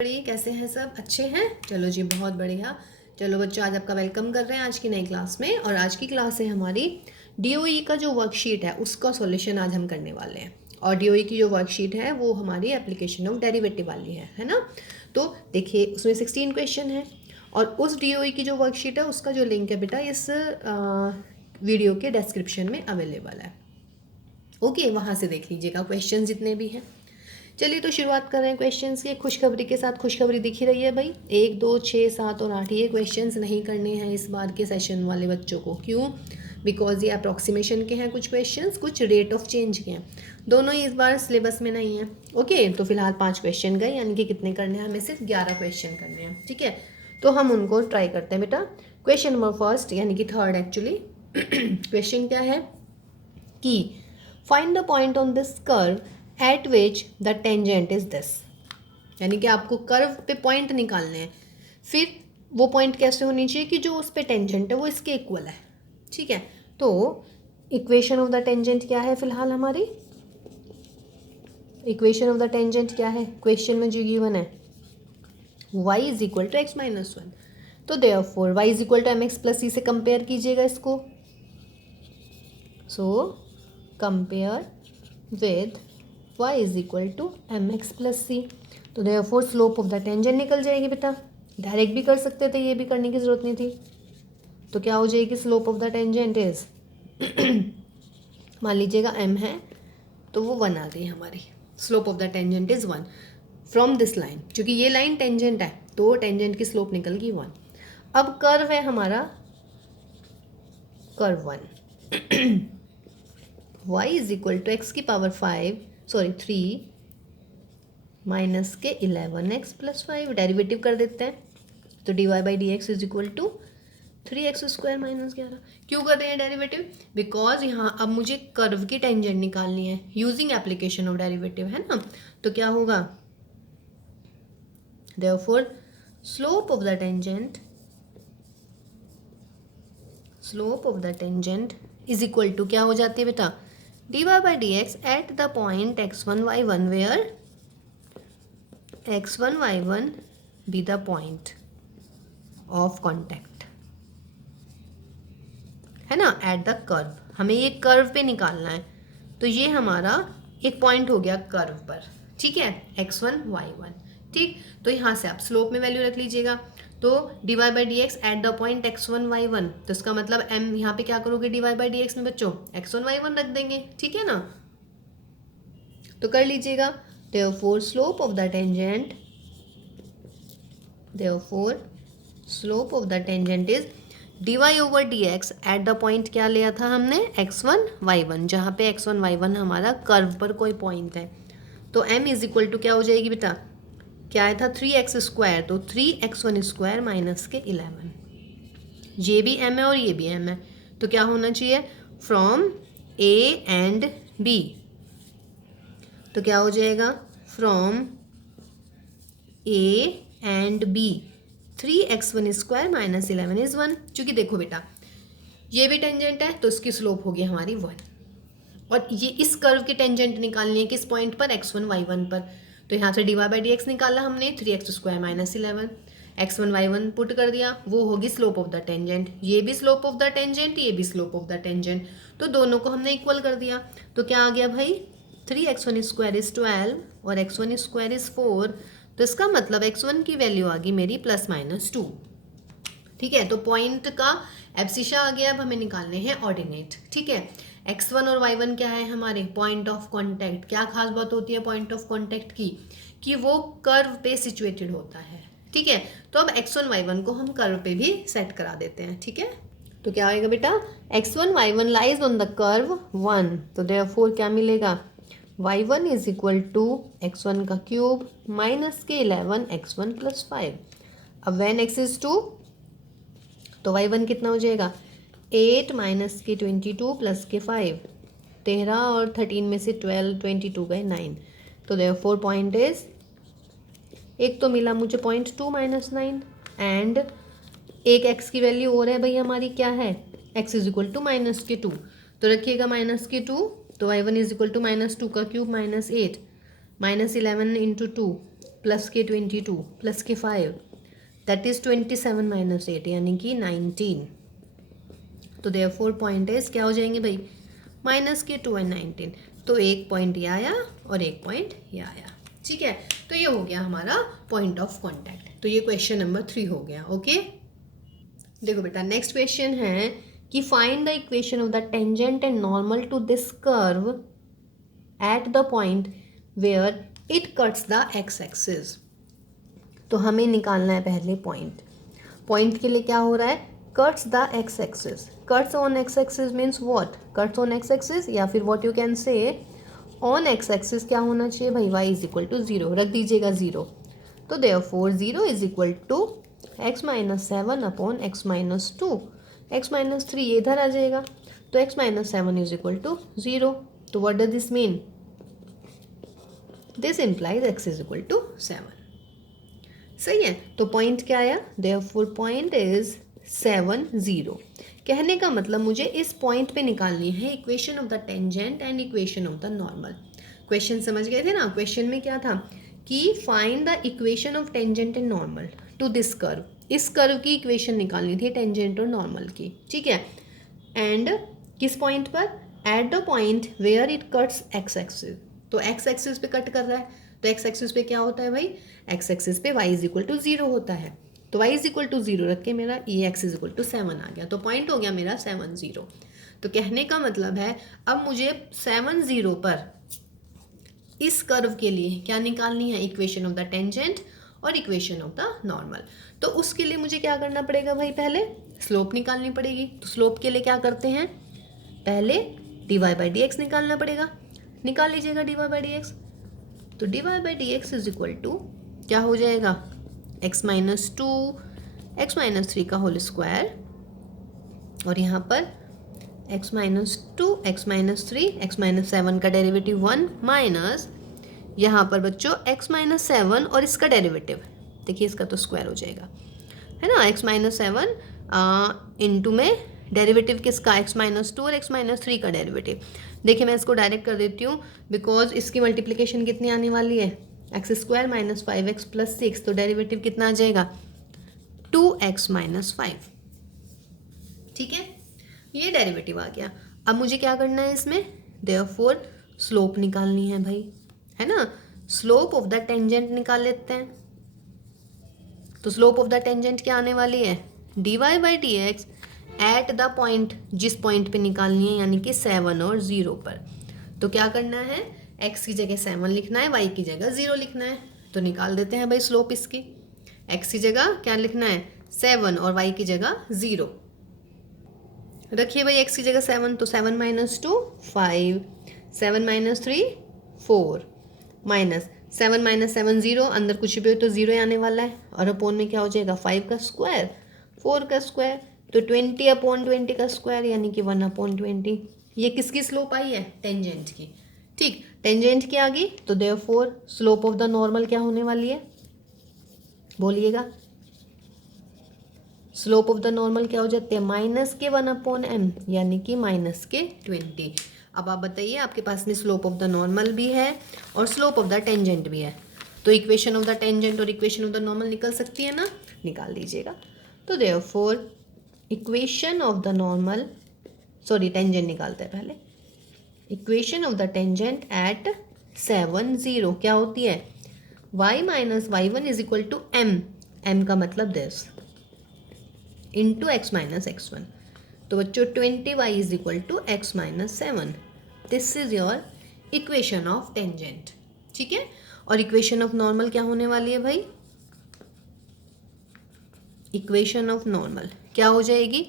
बढ़िया, कैसे हैं सब? अच्छे हैं? चलो जी, बहुत बढ़िया। चलो बच्चों, आज आपका वेलकम कर रहे हैं आज की नई क्लास में। और आज की क्लास है हमारी डीओई का जो वर्कशीट है उसका सॉल्यूशन आज हम करने वाले हैं। और डीओई की जो वर्कशीट है वो हमारी एप्लीकेशन ऑफ डेरिवेटिव वाली है ना। तो देखिए, उसमें 16 क्वेश्चन है और उस डीओई की जो वर्कशीट है उसका जो लिंक है बेटा इस वीडियो के डिस्क्रिप्शन में अवेलेबल है। ओके, वहाँ से देख लीजिएगा क्वेश्चन जितने भी हैं। चलिए तो शुरुआत कर रहे हैं क्वेश्चंस की खुशखबरी के साथ। खुशखबरी दिख ही रही है भाई, 1, 2, 6, 7 और 8 ये क्वेश्चंस नहीं करने हैं इस बार के सेशन वाले बच्चों को। क्यों? बिकॉज ये अप्रॉक्सीमेशन के हैं कुछ क्वेश्चंस, कुछ रेट ऑफ चेंज के हैं। दोनों ही इस बार सिलेबस में नहीं है। ओके, तो फिलहाल 5 क्वेश्चन गए, यानी कि कितने करने हैं? हमें सिर्फ 11 क्वेश्चन करने हैं। ठीक है, तो हम उनको ट्राई करते हैं बेटा। क्वेश्चन नंबर फर्स्ट, यानी कि थर्ड एक्चुअली। क्वेश्चन क्या है कि find the point on this curve eight which the tangent is this. यानी कि आपको कर्व पे पॉइंट निकालने हैं, फिर वो पॉइंट कैसे होनी चाहिए कि जो उस पे टेंजेंट है वो इसके इक्वल है। ठीक है, तो इक्वेशन ऑफ द टेंजेंट क्या है फिलहाल हमारी? इक्वेशन ऑफ द टेंजेंट क्या है क्वेश्चन में जो गिवन है? y is equal to x minus one. तो therefore y is equal to m x plus c से कंपेयर कीजिएगा इसको। So compare with y is equal to m x plus c. तो therefore slope of the tangent निकल जाएगी बेटा। Direct भी कर सकते थे, ये भी करने की ज़रूरत नहीं थी। तो क्या हो जाएगी? Slope of the tangent is मान लीजिएगा m है तो वो 1 आ गई हमारी। Slope of the tangent is 1 from this line. क्योंकि ये लाइन टेंजेंट है तो टेंजेंट की स्लोप निकल गई 1। अब कर्व है हमारा curve 1 y is equal to x की पावर 3 माइनस के 11x प्लस 5 डेरिवेटिव कर देते हैं। तो dy by d x is equal to 3x square minus 11। क्यों कर रहे हैं डेरिवेटिव? बिकॉज यहाँ अब मुझे कर्व की टेंजेंट निकालनी है यूजिंग एप्लीकेशन ऑफ डेरिवेटिव, है ना। तो क्या होगा? Therefore slope of the tangent is equal to क्या हो जाती है बेटा? dy by d x at the point x1 y1 where x1 y1 be the point of contact, है ना, एट द कर्व। हमें ये कर्व पे निकालना है, तो ये हमारा एक पॉइंट हो गया कर्व पर। ठीक है, x1 y1। ठीक, तो यहाँ से आप स्लोप में वैल्यू रख लीजिएगा। तो dy by d x at the point x1 y1, तो इसका मतलब m यहाँ पे क्या करोगे dy बाई डी एक्स में बच्चों? x1 y1 रख देंगे। ठीक है ना, तो कर लीजिएगा। therefore slope of the tangent is dy over dx eight the point क्या लिया था हमने? x1 y1, जहाँ पे x1 y1 हमारा कर्व पर कोई पॉइंट है। तो m इज इक्वल टू क्या हो जाएगी बेटा? क्या आया था? 3x स्क्वायर, तो 3x1 स्क्वायर माइनस के 11। ये भी m है और ये भी m है, तो क्या होना चाहिए? From a and b। तो क्या हो जाएगा? From a and b 3x1 square minus 11 is 1। चूंकि देखो बेटा, ये भी टेंजेंट है तो इसकी स्लोप होगी हमारी 1। और ये इस कर्व की टेंजेंट निकालनी है किस पॉइंट पर? x1 y1 पर। तो यहाँ से dy बाई डी एक्स निकाला हमने, 3x square minus 11। x1 y1 put कर दिया, वो होगी स्लोप ऑफ द टेंजेंट। ये भी स्लोप ऑफ द टेंजेंट, ये भी स्लोप ऑफ द टेंजेंट, तो दोनों को हमने इक्वल कर दिया। तो क्या आ गया भाई? 3x1 स्क्वायर इज 12 और x1 स्क्वायर इज 4। तो इसका मतलब x1 की वैल्यू आ गई मेरी +-2। ठीक है, तो पॉइंट का एब्सिशा आ गया। अब हमें निकालने हैं ऑर्डिनेट। ठीक है, x1 और y1 क्या है हमारे? Point of contact. क्या खास बात होती है पॉइंट ऑफ कॉन्टैक्ट की? कि वो कर्व पे सिचुएटेड होता है। ठीक है, तो अब x1 y1 को हम कर्व पे भी सेट करा देते हैं। ठीक है, तो क्या आएगा बेटा? x1 y1 lies on the curve 1, तो देयरफॉर क्या मिलेगा? y1 is equal to x1 का क्यूब माइनस के 11 x1 प्लस 5। अब व्हेन x इज 2 तो y1 कितना हो जाएगा? 8 माइनस के 22 प्लस के 5। 13 और 13 में से 12, 22 गए 9। तो देयरफॉर पॉइंट इज, एक तो मिला मुझे 0.2 माइनस 9 एंड एक x की वैल्यू और है भाई हमारी, क्या है? x is equal to minus के 2। तो रखिएगा माइनस के 2, तो y1 इज इक्वल टू -2 का cube minus 8 minus 11 into 2 plus के 22 प्लस के 5 दैट इज़ 27 माइनस 8 यानी कि 19। तो देयरफॉर पॉइंट इज क्या हो जाएंगे भाई, माइनस के 2 एंड 19। तो एक पॉइंट ये आया और एक पॉइंट ये आया। ठीक है, तो ये हो गया हमारा पॉइंट ऑफ कॉन्टैक्ट। तो ये क्वेश्चन नंबर 3 हो गया। ओके, देखो बेटा नेक्स्ट क्वेश्चन है कि find the equation of the tangent and normal to this curve at the point where it cuts the x axis. तो हमें निकालना है पहले पॉइंट। पॉइंट के लिए क्या हो रहा है, cuts the x axis. Cuts on x axis means what, cuts on x axis, या फिर व्हाट यू कैन से ऑन एक्स एक्सिस क्या होना चाहिए भाई, y इज इक्वल टू 0, रख दीजिएगा 0। तो therefore 0 is equal to x minus 7 upon x minus 2, x minus 3 ये इधर आ जाएगा। तो x minus 7 is equal to 0। तो what does this mean, this implies x is equal to 7। सही है, तो पॉइंट क्या आया, देयरफॉर पॉइंट इज 7 0। कहने का मतलब मुझे इस पॉइंट पे निकालनी है equation of the tangent and equation of the normal. Question समझ गए थे ना, क्वेश्चन में क्या था कि find the equation of tangent and normal to this curve. इस कर्व की इक्वेशन निकालनी थी टेंजेंट और नॉर्मल की। ठीक है, एंड किस पॉइंट पर, at the point where it cuts x axis. तो एक्स एक्सिस पे कट कर रहा है, तो एक्स एक्सिस पे क्या होता है भाई, एक्स एक्सिस पे y इज इक्वल टू 0 होता है। तो y इज इक्वल टू 0 रख के मेरा ये एक्स इज इक्वल टू 7 आ गया। तो पॉइंट हो गया मेरा 7 0। तो कहने का मतलब है अब मुझे 7 0 पर इस कर्व के लिए क्या निकालनी है, इक्वेशन ऑफ द टेंजेंट और इक्वेशन ऑफ द नॉर्मल। तो उसके लिए मुझे क्या करना पड़ेगा भाई, पहले स्लोप निकालनी पड़ेगी। तो स्लोप के लिए क्या करते हैं, पहले dy बाई डी एक्स निकालना पड़ेगा। निकाल लीजिएगा dy बाई डी एक्स। तो dy by d x is equal to क्या हो जाएगा, x माइनस 2 x माइनस 3 का होल स्क्वायर, और यहाँ पर x minus 2 x minus 3 x minus 7 का डेरिवेटिव 1 माइनस यहाँ पर बच्चों x माइनस 7 और इसका डेरिवेटिव, देखिए इसका तो स्क्वायर हो जाएगा है ना, x माइनस 7 इंटू में डेरिवेटिव किसका, x माइनस 2 और x माइनस 3 का डेरिवेटिव। देखिए मैं इसको डायरेक्ट कर देती हूँ बिकॉज इसकी मल्टीप्लिकेशन कितनी आने वाली है, x square minus 5x plus 6। तो डेरिवेटिव कितना आ जाएगा, 2x माइनस 5। ठीक है, ये डेरिवेटिव आ गया। अब मुझे क्या करना है इसमें, देयरफॉर स्लोप निकालनी है भाई, है ना। स्लोप ऑफ द टेंजेंट निकाल लेते हैं। तो स्लोप ऑफ द टेंजेंट क्या आने वाली है, dy by d x at the point, जिस पॉइंट पे निकालनी है यानी कि 7 और 0 पर। तो क्या करना है, x की जगह 7 लिखना है, y की जगह 0 लिखना है। तो निकाल देते हैं भाई स्लोप इसकी। x की जगह क्या लिखना है 7 और y की जगह 0। रखिए भाई x की जगह 7, तो 7 माइनस 2 5, 7 माइनस 3 4, माइनस 7 माइनस 7 0, अंदर कुछ भी हो तो 0 आने वाला है, और अपोन में क्या हो जाएगा 5 का स्क्वायर 4 का स्क्वायर, तो 20 अपॉन 20 का स्क्वायर यानी कि 1 अपॉन 20। ये किसकी स्लोप आई है, टेंजेंट की। ठीक, टेंजेंट की आ गई, तो therefore slope of the normal क्या होने वाली है, बोलिएगा। स्लोप ऑफ द नॉर्मल क्या हो जाते हैं, माइनस के 1 अपॉन m यानी कि माइनस के 20। अब आप बताइए आपके पास में स्लोप ऑफ द नॉर्मल भी है और स्लोप ऑफ द टेंजेंट भी है, तो इक्वेशन ऑफ द टेंजेंट और इक्वेशन ऑफ द नॉर्मल निकल सकती है ना, निकाल लीजिएगा। तो therefore equation of the normal, sorry tangent निकालते हैं पहले। Equation of the tangent at 7 0 क्या होती है, y minus y1 is equal to m का मतलब this into x minus x1। तो बच्चों 20y is equal to x minus 7। This is your equation of tangent. ठीक है, और इक्वेशन ऑफ नॉर्मल क्या होने वाली है भाई, इक्वेशन ऑफ नॉर्मल क्या हो जाएगी,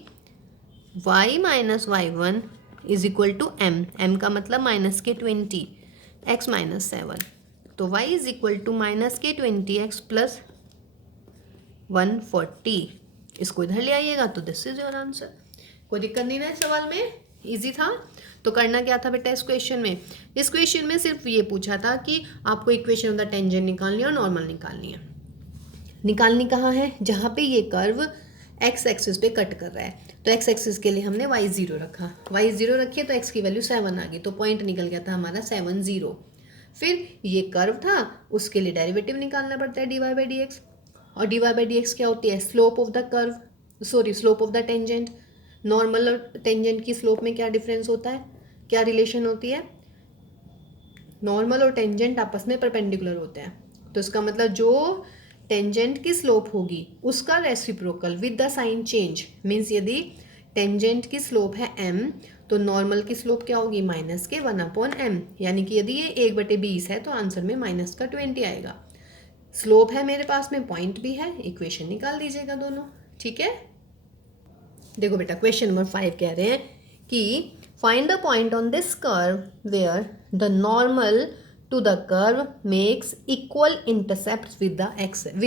y minus y1 is equal to m का मतलब माइनस के 20 x माइनस 7। तो y is equal to minus के 20x प्लस 140। इसको इधर ले आइएगा तो दिस इज योर आंसर। कोई दिक्कत नहीं ना, सवाल में इजी था। तो करना क्या था बेटा इस क्वेश्चन में, इस क्वेश्चन में सिर्फ ये पूछा था कि आपको इक्वेशन ऑफ द टेंजेंट निकालनी है और नॉर्मल निकालनी है। निकालनी कहाँ है, जहाँ पे ये कर्व एक्स एक्सिस पे कट कर रहा है। तो एक्स एक्सिस के लिए हमने y0 रखा, y0 रखिए तो x की वैल्यू 7 आ गई, तो पॉइंट निकल गया था हमारा 7 0। फिर ये कर्व था, उसके लिए डेरिवेटिव निकालना पड़ता है dy बाई डी एक्स, और dy बाई डी एक्स क्या होती है, slope of the curve, sorry slope of the tangent. Normal और टेंजेंट की स्लोप में क्या डिफरेंस होता है, क्या रिलेशन होती है, नॉर्मल और टेंजेंट आपस में परपेंडिकुलर होते हैं, तो इसका मतलब जो टेंजेंट की स्लोप होगी उसका reciprocal with the sign change, means यदि टेंजेंट की स्लोप है m तो नॉर्मल की स्लोप क्या होगी, माइनस के 1/m, यानी कि यदि ये 1/20 है तो आंसर में माइनस का 20 आएगा। स्लोप है मेरे पास में, पॉइंट भी है, इक्वेशन निकाल दीजिएगा दोनों, ठीक है। देखो बेटा क्वेश्चन नंबर 5 कह रहे हैं कि find the point on this curve where the normal to the curve makes equal intercept with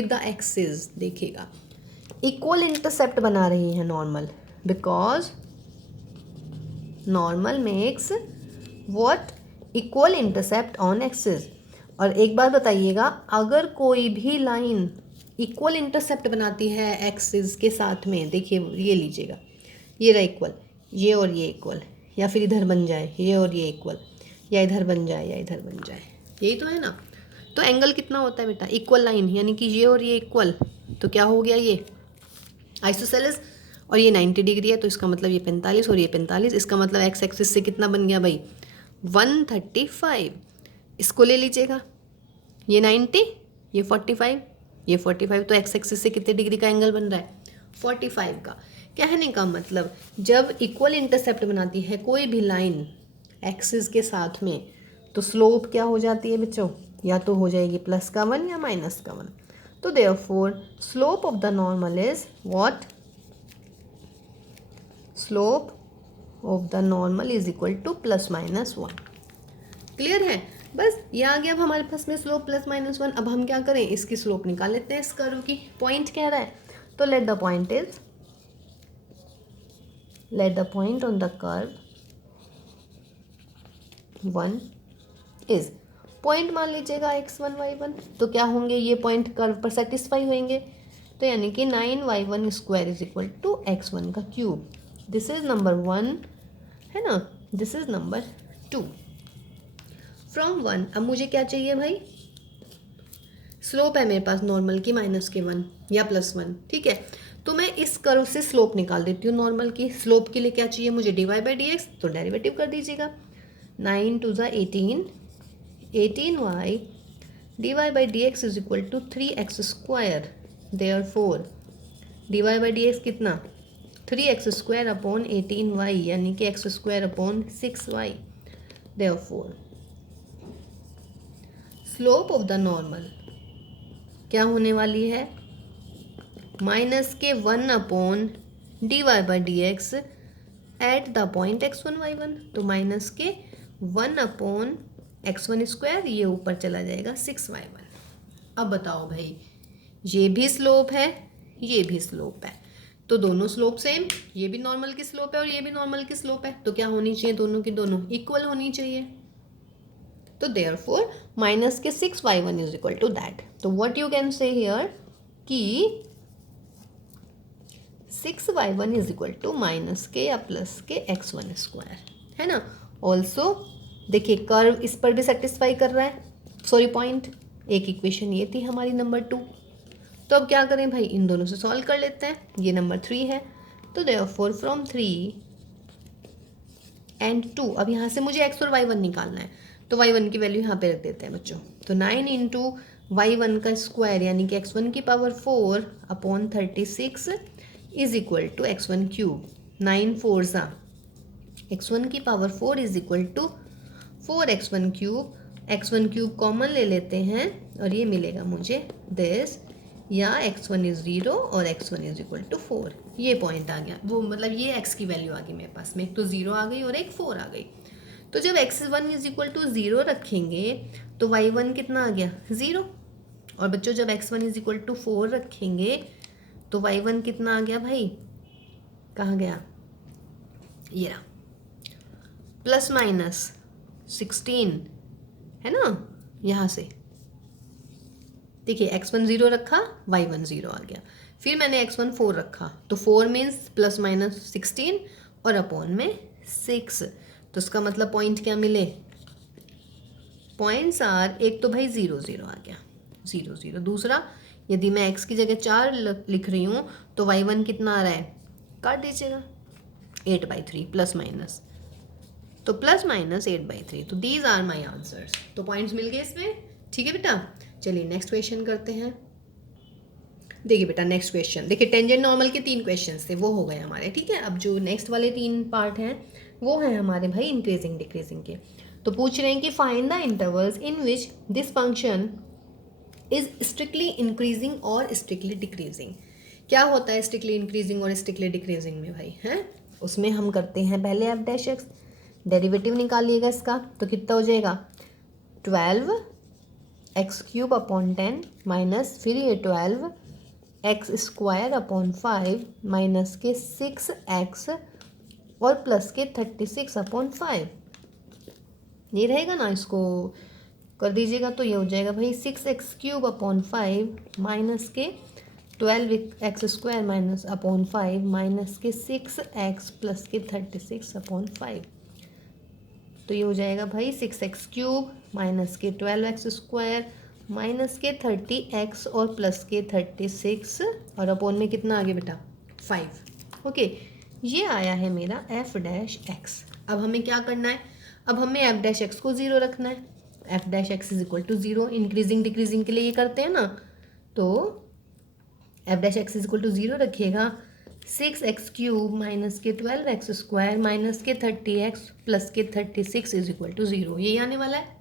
the axis. देखिएगा इक्वल इंटरसेप्ट बना रही है normal, because normal makes what, equal intercept on axis. और एक बात बताइएगा, अगर कोई भी लाइन इक्वल इंटरसेप्ट बनाती है एक्सिस के साथ में, देखिए ये लीजिएगा, ये रहा इक्वल, ये और ये इक्वल, या फिर इधर बन जाए ये और ये इक्वल, या इधर बन जाए या इधर बन जाए, यही तो है ना। तो एंगल कितना होता है बेटा, इक्वल लाइन, यानी कि ये और ये इक्वल, तो क्या हो गया ये आइसोसेलेस, और ये 90 डिग्री है तो इसका मतलब ये 45 और ये 45, इसका मतलब एक्स एक्सिस से कितना बन गया भाई 135। इसको ले लीजिएगा, ये 90, ये 45, ये 45, तो एक्स एक्सिस से कितने डिग्री का एंगल बन रहा है 45 का। कहने का मतलब जब इक्वल इंटरसेप्ट बनाती है कोई भी लाइन एक्सिस के साथ में, तो स्लोप क्या हो जाती है बच्चों, या तो हो जाएगी प्लस का 1 या माइनस का 1। तो therefore slope of the normal is what, slope of the normal is equal two plus minus 1। Clear है, बस ये आ गया अब हमारे पास में स्लोप प्लस माइनस 1। अब हम क्या करें, इसकी स्लोप निकाल लेते हैं इस कर्व की, पॉइंट कह रहा है, तो let the point is, let the point on the curve 1 is, point मान लीजिएगा x1 y1, तो क्या होंगे ये पॉइंट कर्व पर सेटिस्फाई होंगे, तो यानी कि 9y1 square is equal to x1 का क्यूब। दिस इज नंबर 1 है ना, दिस इज नंबर 2 फ्रॉम 1। अब मुझे क्या चाहिए भाई, स्लोप है मेरे पास नॉर्मल की माइनस के 1 या प्लस 1, ठीक है। तो मैं इस कर्व से स्लोप निकाल देती हूँ नॉर्मल की। स्लोप के लिए क्या चाहिए मुझे, dy बाई डी एक्स, तो डेरिवेटिव कर दीजिएगा, 9 to the 18, 18y dy by dx is equal to 3x square, therefore dy by dx कितना 3x square अपॉन 18y, यानी कि x square upon 6y। therefore slope of the normal क्या होने वाली है, माइनस के 1 upon dy by d x at the point x1 y1, तो minus के 1 अपॉन x1 स्क्वायर, ये ऊपर चला जाएगा 6y1। अब बताओ भाई, ये भी स्लोप है ये भी स्लोप है, तो दोनों स्लोप सेम, ये भी नॉर्मल की स्लोप है और ये भी नॉर्मल की स्लोप है, तो क्या होनी चाहिए, दोनों की दोनों इक्वल होनी चाहिए। तो देयरफॉर माइनस के 6y1 is equal to that. तो what you can say here कि 6y1 is equal to minus के या प्लस के x1 स्क्वायर, है ना। ऑल्सो देखिए कर्व इस पर भी सेटिस्फाई कर रहा है, सॉरी पॉइंट, एक इक्वेशन ये थी हमारी नंबर 2। तो अब क्या करें भाई, इन दोनों से सॉल्व कर लेते हैं, ये नंबर 3 है, तो देयरफॉर फ्रॉम 3 and 2, अब यहाँ से मुझे x और y1 निकालना है, तो y1 की वैल्यू यहाँ पे रख देते हैं बच्चों, तो 9 इंटू y1 का स्क्वायर यानी कि x1 की power 4 upon 36 is equal to x1 cube, 9 4 सा x1 की power 4 is equal to 4x1 cube, x1 cube common ले लेते हैं और ये मिलेगा मुझे दिस, या x1 इज 0 और x1 इज इक्वल टू 4, ये पॉइंट आ गया, वो मतलब ये x की वैल्यू आ गई मेरे पास में, एक तो 0 आ गई और एक 4 आ गई। तो जब x1 इज इक्वल टू 0 रखेंगे तो y1 कितना आ गया 0, और बच्चों जब x1 इज इक्वल टू 4 रखेंगे तो y1 कितना आ गया भाई, कहाँ गया, ये रहा, प्लस माइनस 16 है ना, यहाँ से देखिए x1 0 रखा y1 0 आ गया, फिर मैंने x1 4 रखा, तो 4 मीन्स प्लस माइनस 16 और अपॉन में 6, तो इसका मतलब पॉइंट क्या मिले पॉइंट्स आर, एक तो भाई 0 0 आ गया, 0 0। दूसरा, यदि मैं x की जगह 4 लिख रही हूँ तो y1 कितना आ रहा है, काट दीजिएगा 8/3 प्लस माइनस, तो प्लस माइनस 8/3। तो दीज आर माई आंसर्स। तो पॉइंट्स मिल गए इसमें, ठीक है बेटा। चलिए नेक्स्ट क्वेश्चन करते हैं। देखिए बेटा नेक्स्ट क्वेश्चन, देखिए टेंजेंट नॉर्मल के 3 क्वेश्चंस थे, वो हो गए हमारे, ठीक है। अब जो नेक्स्ट वाले 3 पार्ट हैं वो हैं हमारे भाई इंक्रीजिंग डिक्रीजिंग के। तो पूछ रहे हैं कि find the intervals in which this function is strictly increasing और स्ट्रिक्टली डिक्रीजिंग। क्या होता है स्ट्रिक्टली इंक्रीजिंग और स्ट्रिक्टली डिक्रीजिंग में भाई, हैं उसमें हम करते हैं पहले एफ डैश एक्स, डेरिवेटिव निकालिएगा इसका, तो कितना हो जाएगा 12x³ अपॉन 10 माइनस फिर ये 12x² अपॉन 5 माइनस के 6x और प्लस के 36 अपॉन 5, ये रहेगा ना, इसको कर दीजिएगा तो ये हो जाएगा भाई 6x³ अपॉन 5 माइनस के 12x² माइनस अपॉन 5 माइनस के 6x प्लस के 36 अपॉन 5। तो ये हो जाएगा भाई 6x³ माइनस के 12x² माइनस के 30x और प्लस के 36 और अपॉन में कितना आ गया बेटा 5। ओके, ये आया है मेरा f डैश x। अब हमें क्या करना है, अब हमें f डैश x को 0 रखना है। f dash x is equal to 0, increasing decreasing के लिए ये करते हैं ना, तो f dash x is equal to 0 रखिएगा। 6x³ माइनस के 12x² माइनस के 30x प्लस के 36 इज इक्वल टू 0, यही आने वाला है,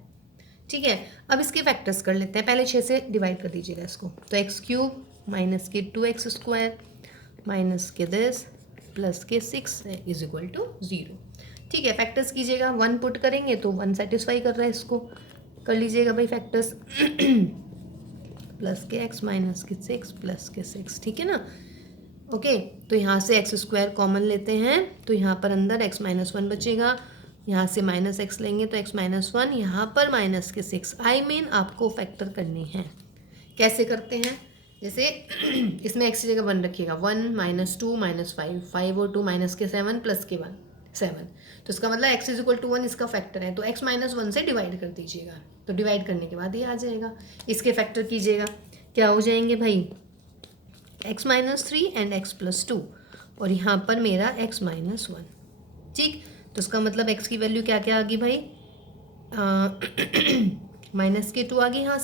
ठीक है। अब इसके फैक्टर्स कर लेते हैं, पहले 6 से डिवाइड कर दीजिएगा इसको, तो x³ माइनस के 2x² माइनस के 10 प्लस के 6 इज इक्वल टू 0, ठीक है। फैक्टर्स कीजिएगा, 1 पुट करेंगे तो 1 सेटिस्फाई कर रहा है, इसको कर लीजिएगा भाई फैक्टर्स प्लस के x माइनस के 6 प्लस के 6, ठीक है ना। ओके, तो यहाँ से x² कॉमन लेते हैं, तो यहाँ पर अंदर x माइनस 1 बचेगा, यहाँ से माइनस x लेंगे तो x माइनस 1, यहाँ पर माइनस के 6। आई मीन आपको फैक्टर करनी है, कैसे करते हैं, जैसे इसमें x की जगह 1 रखिएगा, 1 माइनस 2 माइनस 5, 5 और 2 माइनस के 7 प्लस के 1 7, तो इसका मतलब x इज इक्वल टू 1 इसका फैक्टर है, तो x माइनस 1 से डिवाइड कर दीजिएगा, तो डिवाइड करने के बाद ये आ जाएगा। इसके फैक्टर कीजिएगा, क्या हो जाएंगे भाई x minus 3 and x plus 2, और यहाँ पर मेरा x माइनस 1, ठीक। तो इसका मतलब x की वैल्यू क्या क्या आ गई भाई, माइनस के 2 आ गई, यहाँ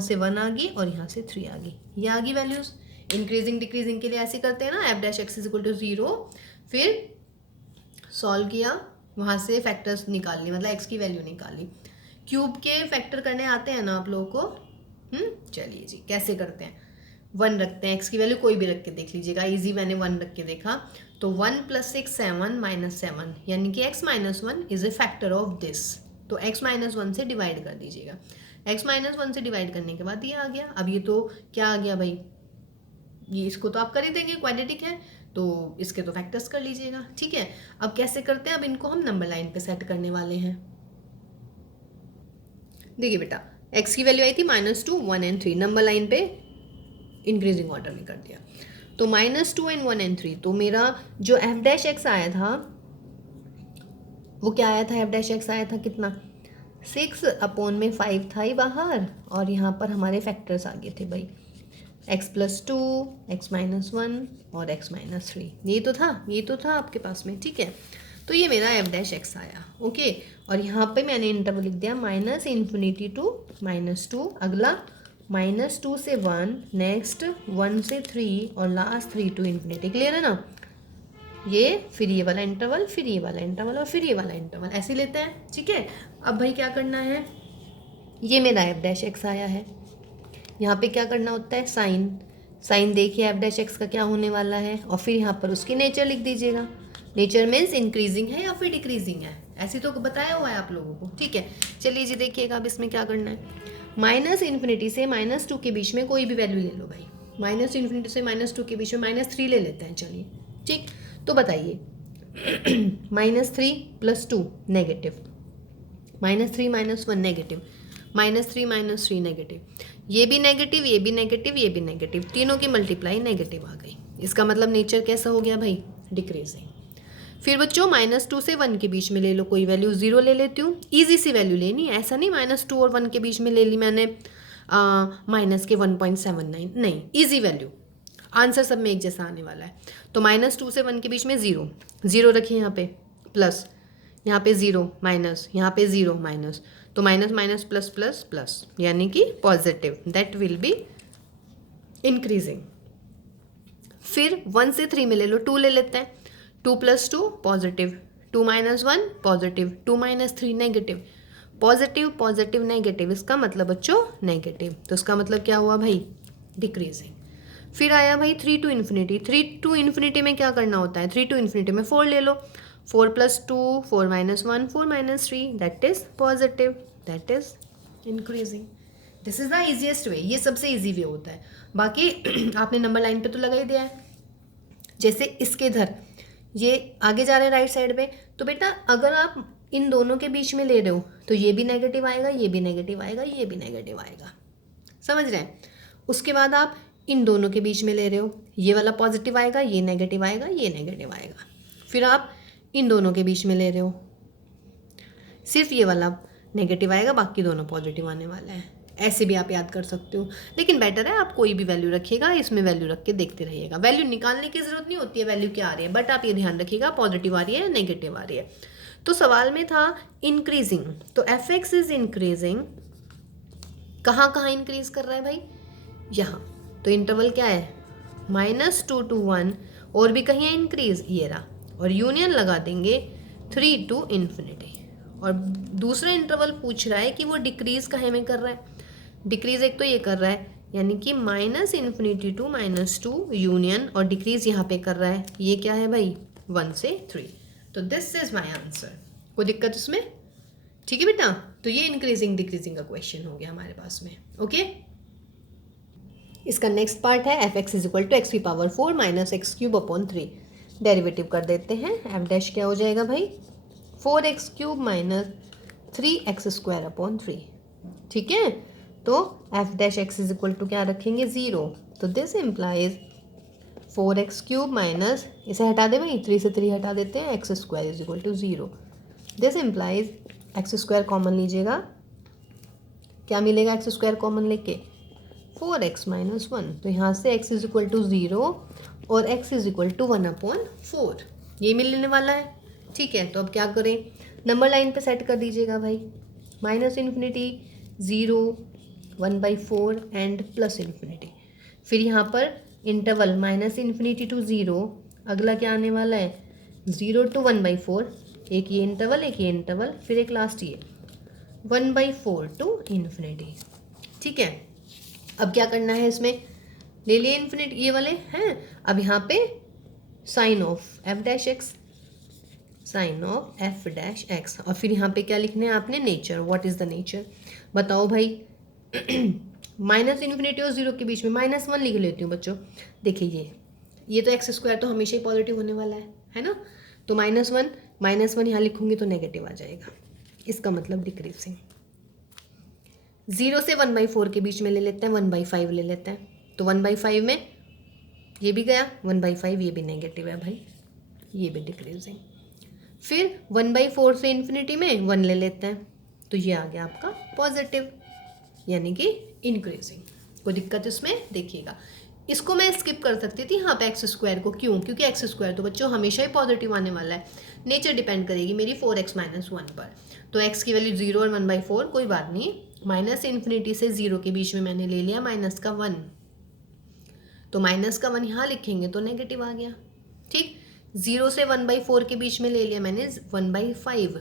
से 1 आ गई और यहाँ से 3 आ गई, ये आ गई वैल्यूज़। इंक्रीजिंग डिक्रीजिंग के लिए ऐसे करते हैं ना, f dash x is equal to 0, फिर सॉल्व किया, वहाँ से फैक्टर्स निकाल ली, मतलब x की वैल्यू निकाली। क्यूब के फैक्टर करने आते हैं ना आप लोगों को, चलिए जी कैसे करते हैं, 1 रखते हैं, x की वैल्यू कोई भी रख के देख लीजिएगा, इजी मैंने 1 रख के देखा, तो 1 प्लस 6 7 माइनस 7, यानी कि x minus 1 is a factor of this, तो x माइनस 1 से डिवाइड कर दीजिएगा। x माइनस 1 से डिवाइड करने के बाद ये आ गया। अब ये तो क्या आ गया भाई, ये इसको तो आप कर ही देंगे, क्वाड्रेटिक है, तो इसके तो फैक्टर्स कर लीजिएगा, ठीक है। अब कैसे करते हैं, अब इनको हम नंबर लाइन पे सेट करने वाले हैं। देखिए बेटा x की वैल्यू आई थी -2 1 एंड 3, नंबर लाइन पे इंक्रीजिंग ऑर्डर में कर दिया, तो -2 एंड 1 एंड 3, तो मेरा जो f डैश x आया था वो क्या आया था, f डैश x आया था कितना 6 अपॉन में 5 था ही बाहर, और यहाँ पर हमारे फैक्टर्स आ गए थे भाई x प्लस 2 x माइनस 1 और x माइनस 3, ये तो था आपके पास में, ठीक है। तो ये मेरा f डैश x आया, ओके। और यहाँ पे मैंने इंटरवल लिख दिया -∞ टू -2, अगला -2 से 1, नेक्स्ट 1 से 3 और लास्ट 3 टू इन्फिनिटी, क्लियर है ना। ये फिर ये वाला इंटरवल, फिर ये वाला इंटरवल और फिर ये वाला इंटरवल, ऐसे लेते हैं, ठीक है। अब भाई क्या करना है, ये मेरा f डैश x आया है, यहाँ पे क्या करना होता है, साइन देखिए f डैश x का क्या होने वाला है, और फिर यहाँ पर उसकी नेचर लिख दीजिएगा। नेचर मीन्स इंक्रीजिंग है या फिर डिक्रीजिंग है, ऐसे तो बताया हुआ है आप लोगों को, ठीक है। चलिए जी देखिएगा अब इसमें क्या करना है, -∞ से -2 के बीच में कोई भी वैल्यू ले लो भाई, -∞ से -2 के बीच में -3 ले लेते हैं, चलिए ठीक। तो बताइए -3 + 2 नेगेटिव, -3 - 1 नेगेटिव, -3 - 3 नेगेटिव, ये भी नेगेटिव, ये भी नेगेटिव, ये भी नेगेटिव, तीनों की मल्टीप्लाई नेगेटिव आ गई। इसका मतलब नेचर कैसा हो गया भाई, डिक्रीजिंग। फिर बच्चों -2 से 1 के बीच में ले लो, कोई वैल्यू 0 ले लेती हूँ, ईजी सी वैल्यू लेनी है, ऐसा नहीं -2 और 1 के बीच में ले ली मैंने -1.79, नहीं, ईजी वैल्यू, आंसर सब में एक जैसा आने वाला है। तो -2 से 1 के बीच में 0, 0 रखिए यहाँ पे, प्लस यहाँ पे 0 माइनस, यहाँ पे 0 माइनस, तो minus minus plus plus plus, यानी कि positive, that will be increasing. फिर 1 से 3 में ले लो, 2 ले लेते हैं, 2 + 2 positive, 2 - 1 positive, 2 - 3 negative, positive positive negative, इसका मतलब बच्चों नेगेटिव, तो इसका मतलब क्या हुआ भाई, डिक्रीजिंग। फिर आया भाई 3 to इन्फिनिटी, 3 to इन्फिनिटी में क्या करना होता है, 3 to इन्फिनिटी में 4 ले लो, 4 + 2 4 - 1 4 - 3, that is positive, that is increasing. This is the easiest way, ये सबसे इजी वे होता है। बाकी आपने नंबर लाइन पे तो लगा ही दिया है, जैसे इसके इधर ये आगे जा रहे हैं राइट साइड पे, तो बेटा अगर आप इन दोनों के बीच में ले रहे हो तो ये भी नेगेटिव आएगा, ये भी नेगेटिव आएगा, ये भी नेगेटिव आएगा, समझ रहे हैं। उसके बाद आप इन दोनों के बीच में ले रहे हो, ये वाला पॉजिटिव आएगा, ये नेगेटिव आएगा, ये नेगेटिव आएगा। फिर आप इन दोनों के बीच में ले रहे हो, सिर्फ ये वाला नेगेटिव आएगा, बाकी दोनों पॉजिटिव आने वाले हैं। ऐसे भी आप याद कर सकते हो, लेकिन बेटर है आप कोई भी वैल्यू रखिएगा, इसमें वैल्यू रख के देखते रहिएगा। वैल्यू निकालने की जरूरत नहीं होती है वैल्यू क्या आ रही है, बट आप ये ध्यान रखिएगा पॉजिटिव आ रही है या नेगेटिव आ रही है। तो सवाल में था इंक्रीजिंग, तो f(x) इज इंक्रीजिंग, कहाँ कहाँ इंक्रीज कर रहा है भाई, यहाँ, तो इंटरवल क्या है -2 to 1, और भी कहीं है इंक्रीज, ये रहा, और यूनियन लगा देंगे 3 to इन्फिनिटी। और दूसरा इंटरवल पूछ रहा है कि वो डिक्रीज कहाँ में कर रहा है, डिक्रीज एक तो ये कर रहा है, यानी कि -∞ to -2 यूनियन, और डिक्रीज यहाँ पे कर रहा है, ये क्या है भाई 1 से 3, तो दिस इज माई आंसर। कोई दिक्कत इसमें, ठीक है बेटा। तो ये इंक्रीजिंग डिक्रीजिंग का क्वेश्चन हो गया हमारे पास में, ओके। इसका नेक्स्ट पार्ट है f(x) = x⁴ - x³ / 3, डेरिवेटिव कर देते हैं। f' क्या हो जाएगा भाई 4x³ - 3x² / 3, ठीक है। तो f'(x) = क्या रखेंगे 0, तो दिस इम्प्लाइज 4x³ माइनस, इसे हटा दे भाई, 3 से 3 हटा देते हैं, x² = 0, this implies x² common लीजिएगा, क्या मिलेगा x² कॉमन लेके 4x - 1, तो यहाँ से x = 0 और x = 1/4, ये मिलने वाला है, ठीक है। तो अब क्या करें, नंबर लाइन पे सेट कर दीजिएगा भाई, -∞, 0, 1/4 एंड +∞। फिर यहाँ पर इंटरवल -∞ to 0, अगला क्या आने वाला है 0 to 1/4, एक ये इंटरवल, एक ये इंटरवल, फिर एक लास्ट ये 1/4 to इन्फिनिटी, ठीक है। अब क्या करना है, इसमें ले लिए इन्फिनिटी ये वाले हैं, अब यहाँ पे sign of f'(x), sign of f'(x), और फिर यहाँ पे क्या लिखना है आपने, nature, what is the nature, बताओ भाई। -∞ और 0 के बीच में -1 लिख लेती हूँ बच्चों, देखिए ये तो x² तो हमेशा ही पॉजिटिव होने वाला है ना, तो -1 यहाँ लिखूंगी तो नेगेटिव आ जाएगा, इसका मतलब डिक्रीजिंग। 0 से 1/4 के बीच में ले लेते हैं, 1/5 ले लेते हैं, तो 1/5 में ये भी गया, 1/5 ये भी नेगेटिव है भाई, ये भी डिक्रीजिंग। फिर 1/4 से इन्फिनिटी में 1 ले लेते हैं, तो ये आ गया आपका पॉजिटिव, यानी कि इंक्रीजिंग। कोई दिक्कत इसमें, देखिएगा इसको मैं स्किप कर सकती थी यहाँ पे x² को, क्यों, क्योंकि x² तो बच्चों हमेशा ही पॉजिटिव आने वाला है, नेचर डिपेंड करेगी मेरी 4x - 1 पर, तो x की वैल्यू 0 और 1/4, कोई बात नहीं, -∞ से 0 के बीच में मैंने ले लिया -1, तो -1 यहाँ लिखेंगे तो नेगेटिव आ गया, ठीक। 0 से 1/4 के बीच में ले लिया मैंने 1/5,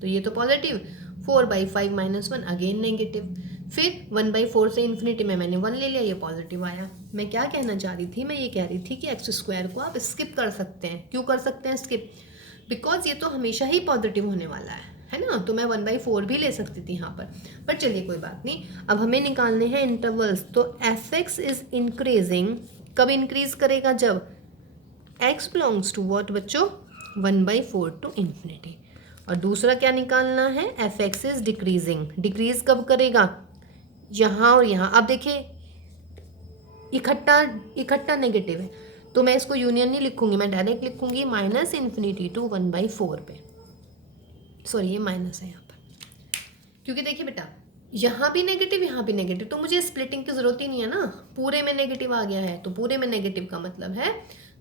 तो ये तो पॉजिटिव, 4/5 - 1 अगेन नेगेटिव। फिर 1/4 से इन्फिनिटी में मैंने 1 ले लिया, ये पॉजिटिव आया। मैं क्या कहना चाह रही थी, मैं ये कह रही थी कि x² को आप स्किप कर सकते हैं, क्यों कर सकते हैं स्किप, बिकॉज ये तो हमेशा ही पॉजिटिव होने वाला है ना, तो मैं 1/4 भी ले सकती थी यहाँ पर चलिए कोई बात नहीं। अब हमें निकालने हैं इंटरवल्स, तो f(x) इज इंक्रीजिंग, कब इंक्रीज करेगा, जब x बिलोंग्स टू व्हाट बच्चों 1/4 to इन्फिनिटी, और दूसरा क्या निकालना है, f(x) इज डिक्रीजिंग, डिक्रीज कब करेगा, यहाँ और यहाँ। अब देखिए इकट्ठा नेगेटिव है, तो मैं इसको यूनियन नहीं लिखूंगी, मैं डायरेक्ट लिखूंगी माइनस इन्फिनिटी टू 1/4 पे। सॉरी ये माइनस है यहाँ पर, क्योंकि देखिए बेटा यहाँ भी नेगेटिव यहाँ भी नेगेटिव, तो मुझे स्प्लिटिंग की जरूरत ही नहीं है ना, पूरे में नेगेटिव आ गया है, तो पूरे में नेगेटिव का मतलब है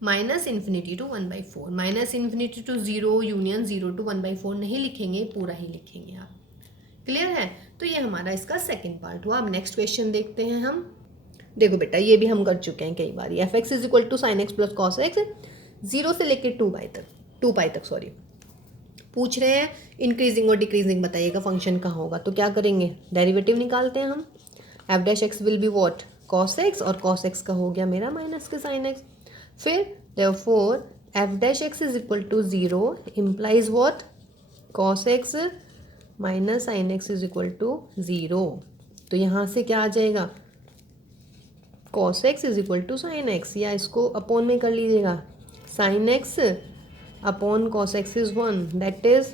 minus infinity to 1/4। Minus infinity to 0 union 0 to 1/4 नहीं लिखेंगे, पूरा ही लिखेंगे आप। क्लियर है? तो ये हमारा इसका सेकेंड पार्ट हुआ। अब नेक्स्ट क्वेश्चन देखते हैं हम। देखो बेटा ये भी हम कर चुके हैं कई बार। F x is equal to sine x plus cos x 0 से लेकर 2 पाई तक सॉरी पूछ रहे हैं। इंक्रीजिंग और डिक्रीजिंग बताइएगा फंक्शन कहाँ होगा, तो क्या करेंगे, डेरिवेटिव निकालते हैं हम। F dash x will be what, cos x, और कॉस एक्स का हो गया मेरा माइनस के साइन एक्स। फिर therefore f dash x is equal to 0 implies what, cos x minus sine x is equal to 0। तो यहाँ से क्या आ जाएगा, cos x is equal to sine x, या इसको अपॉन में कर लीजिएगा, sine x upon cos x is 1, that is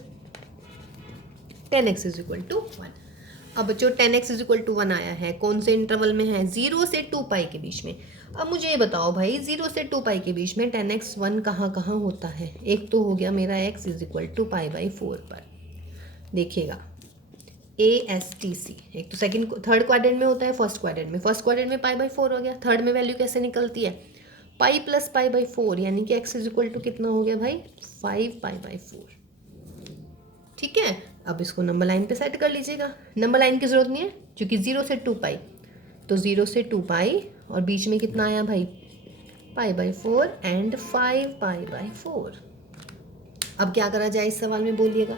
tan x is equal to 1। अब जो tan x is equal to 1 आया है कौन से इंटरवल में है, 0 से 2 पाई के बीच में। अब मुझे ये बताओ भाई 0 से 2 पाई के बीच में tan x 1 कहाँ कहाँ होता है। एक तो हो गया मेरा x इज इक्वल टू π/4 पर, देखिएगा ASTC, एक तो सेकंड थर्ड क्वाड्रेंट में होता है, फर्स्ट क्वाड्रेंट में π/4 हो गया। थर्ड में वैल्यू कैसे निकलती है, पाई प्लस π/4, यानी कि x इज इक्वल टू कितना हो गया भाई 5π/4। ठीक है, अब इसको नंबर लाइन पे सेट कर लीजिएगा। नंबर लाइन की जरूरत नहीं है क्योंकि 0 से 2 पाई, तो 0 से 2 पाई और बीच में कितना आया भाई π/4 एंड 5π/4। अब क्या करा जाए इस सवाल में बोलिएगा।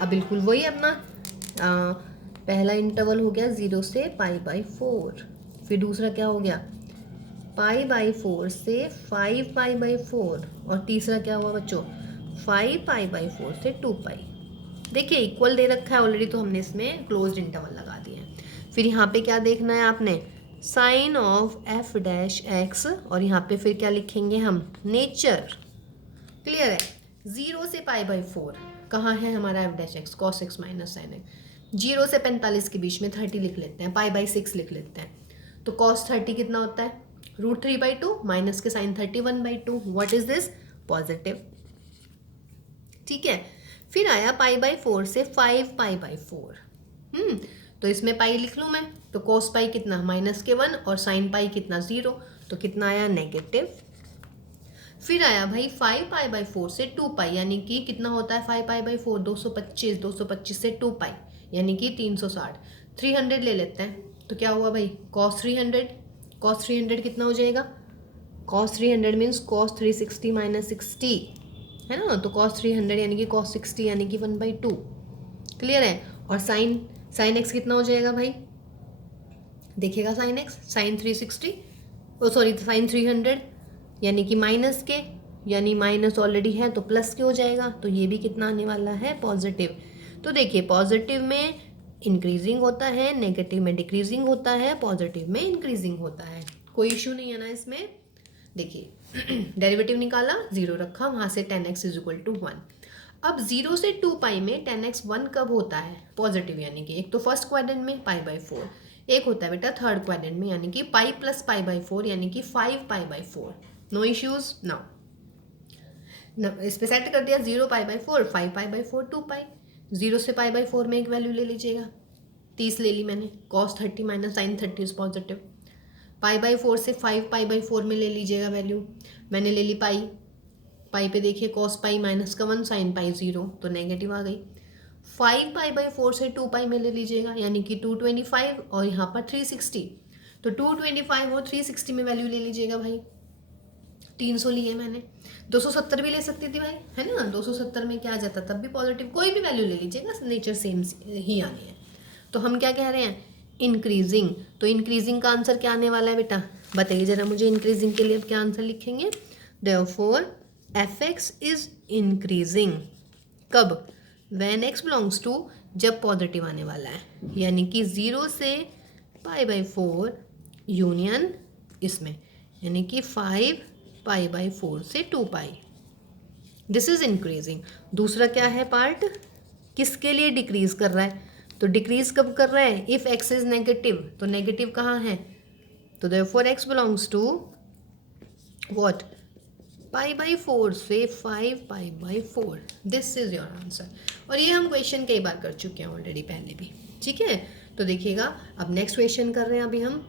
अब बिल्कुल वही अपना पहला इंटरवल हो गया 0 से π/4, फिर दूसरा क्या हो गया π/4 से 5π/4, और तीसरा क्या हुआ बच्चों 5π/4 से 2 पाई। देखिए इक्वल दे रखा है ऑलरेडी, तो हमने इसमें क्लोज्ड इंटरवल लगा दिए हैं। फिर यहाँ पे क्या देखना है आपने, sign of f dash x, और यहाँ पे फिर क्या लिखेंगे हम, नेचर। क्लियर है? 0 से π/4 कहाँ है हमारा F dash x, cos x minus sine x. 0 से 45 के बीच में 30 लिख लेते हैं, π/6 लिख लेते हैं, तो कॉस 30 कितना होता है √3/2 माइनस के sine 31/2। What is this, positive. ठीक है, फिर आया π/4 से 5π/4। तो इसमें पाई लिख लूँ मैं, तो कॉस पाई कितना माइनस के 1 और साइन पाई कितना 0, तो कितना आया नेगेटिव। फिर आया भाई 5π/4 से 2 पाई, यानी कि कितना होता है 5π/4 225, 225 से 2 पाई यानी कि 360, 300 ले लेते हैं, तो क्या हुआ भाई cos 300, cos 300 कितना हो जाएगा, cos 300 मीन्स cos 360 माइनस 60 है ना, तो cos 300 यानी कि cos 60 यानी कि 1/2। क्लियर है? और साइन एक्स कितना हो जाएगा भाई, देखिएगा sine x sine 360 sorry sine 300 यानी कि माइनस के, यानी माइनस ऑलरेडी है तो प्लस के हो जाएगा, तो ये भी कितना आने वाला है पॉजिटिव। तो देखिए पॉजिटिव में इंक्रीजिंग होता है, नेगेटिव में डिक्रीजिंग होता है, पॉजिटिव में इंक्रीजिंग होता है, कोई इशू नहीं है ना इसमें। देखिए डेरिवेटिव निकाला, 0 रखा, वहाँ से tan x is equal to 1। अब 0 से 2 पाई में tan x 1 कब होता है पॉजिटिव, यानी कि एक तो फर्स्ट क्वाड्रेंट में π/4, एक होता है बेटा थर्ड क्वाड्रेंट में यानी कि पाई प्लस π/4 यानी कि 5π/4। नो इश्यूज नाउ इस पे सेट कर दिया, 0 π/4 5π/4 2 पाई, 0 से π/4 में एक वैल्यू ले लीजिएगा, 30 ले ली मैंने, cos 30 minus sine 30 is positive. π/4 से 5π/4 में ले लीजिएगा वैल्यू, मैंने ले ली पाई पे देखिए cos पाई माइनस का 1 साइन पाई 0, तो नेगेटिव आ गई। 5π/4 से 2 पाई में ले लीजिएगा यानी कि 225 और यहाँ पर 360, तो 225 और 360 में वैल्यू ले लीजिएगा भाई, 300 लिए मैंने, 270 भी ले सकती थी भाई, है ना, 270 में क्या आ जाता तब भी पॉजिटिव, कोई भी वैल्यू ले लीजिएगा, नेचर सेम ही आनी है। तो हम क्या कह रहे हैं इंक्रीजिंग, तो इंक्रीजिंग का आंसर क्या आने वाला है बेटा, बताइए जरा मुझे। इंक्रीजिंग के लिए अब क्या आंसर लिखेंगे, देयरफॉर fx इज इंक्रीजिंग कब, व्हेन x बिलोंग्स टू, जब पॉजिटिव आने वाला है, यानी कि 0 से π/4 यूनियन इसमें, यानी कि 5π/4 से 2 पाई, दिस इज इंक्रीजिंग। दूसरा क्या है पार्ट, किसके लिए डिक्रीज कर रहा है, तो डिक्रीज कब कर रहा है, इफ x इज नेगेटिव, तो नेगेटिव कहाँ है, तो therefore x belongs to what, pi by 4 से 5 pi by 4, this is your answer. और ये हम क्वेश्चन कई बार कर चुके हैं ऑलरेडी पहले भी, ठीक है। तो देखिएगा अब नेक्स्ट क्वेश्चन कर रहे हैं अभी हम।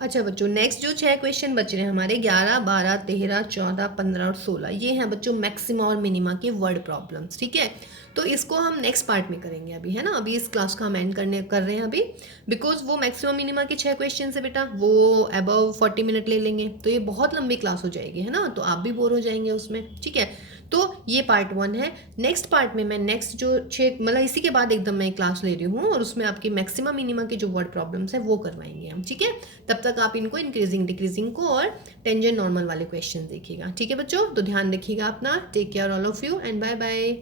अच्छा बच्चों, नेक्स्ट जो 6 क्वेश्चन बच रहे हैं हमारे 11, 12, 13, 14, 15 और 16, ये हैं बच्चों मैक्सिमा और मिनिमा के वर्ड प्रॉब्लम्स, ठीक है। तो इसको हम नेक्स्ट पार्ट में करेंगे अभी, है ना। अभी इस क्लास का हम एंड कर रहे हैं अभी, बिकॉज वो मैक्सिमम मिनिमा के 6 क्वेश्चन है बेटा, वो अबव 40 मिनट ले लेंगे, तो ये बहुत लंबी क्लास हो जाएगी, है ना, तो आप भी बोर हो जाएंगे उसमें, ठीक है। तो ये पार्ट 1 है। नेक्स्ट पार्ट में मैं नेक्स्ट जो 6 मतलब इसी के बाद एकदम मैं क्लास ले रही हूँ और उसमें आपकी मैक्सिमम मिनिमा के जो वर्ड प्रॉब्लम्स है वो करवाएंगे हम, ठीक है। तब तक आप इनको इंक्रीजिंग डिक्रीजिंग को और टेंजेंट नॉर्मल वाले क्वेश्चन देखिएगा, ठीक है बच्चों। तो ध्यान रखिएगा अपना, take care all of you and bye bye.